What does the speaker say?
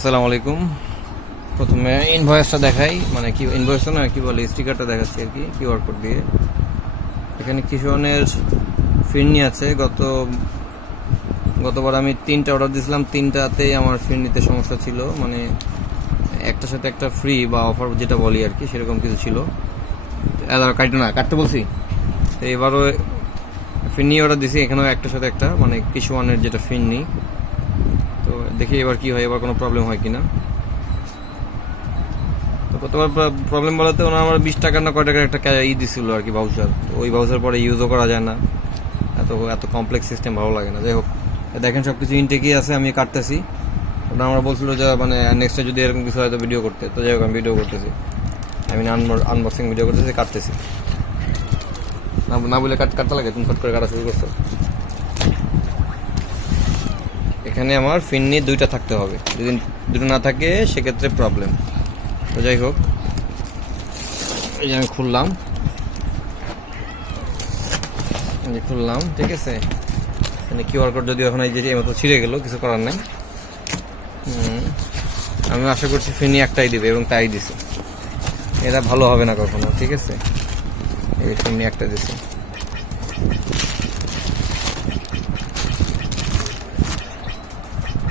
আসসালামু আলাইকুম। প্রথমে ইনভয়েসটা দেখাই, মানে কি ইনভয়েস না কি বলে, স্টিকারটা দেখাচ্ছি আর কি, কিউআর কোড দিয়ে। এখানে কিশোনের ফিরনি আছে। গতবার আমি 3টা অর্ডার দিয়েছিলাম, 3টাতেই আমার ফিরনিতে সমস্যা ছিল, মানে একটার সাথে একটা ফ্রি বা অফার যেটা বলি আর কি, সেরকম কিছু ছিল। কাটতে বলছি। তো এবারও ফিরনি অর্ডার দিয়েছি, এখানেও একটার সাথে একটা, মানে কিশোয়ানের যেটা ফিরনি। তো দেখি এবার কি হয়, এবার কোনো প্রবলেম হয় কিনা। তো কতবার প্রবলেম বলাতে ওনার আমার 20 টাকার না কয় টাকার একটা দিছিল আর কি, ভাউচার। তো ওই ভাউচার পরে ইউজও করা যায় না, এত এত কমপ্লেক্স সিস্টেম ভালো লাগে না। যাই হোক, দেখেন সব কিছু ইনটেকই আছে, আমি কাটতেছি। ওটা আমার বলছিল যে মানে নেক্সটে যদি এরকম কিছু হয়তো ভিডিও করতে, তো যাই হোক আমি ভিডিও করতেছি, আমি আনবক্সিং ভিডিও করতেছি, কাটতেছি না বলে কাটতে লাগে, তুমি ফট করে কাটা শুরু করছো। এখানে আমার ফিরনি 2টা থাকতে হবে, যদি 2টো না থাকে সেক্ষেত্রে প্রবলেম। তো যাই হোক, এই যে আমি খুললাম, ঠিক আছে। মানে কিউআর কোড যদিও এখন এই যে মতো ছিঁড়ে গেল, কিছু করার নেই। আমি আশা করছি ফিরনি একটাই দিবে, এবং তাই দিছে। এটা ভালো হবে না কখনো, ঠিক আছে। এই ফিরনি একটা দিছে।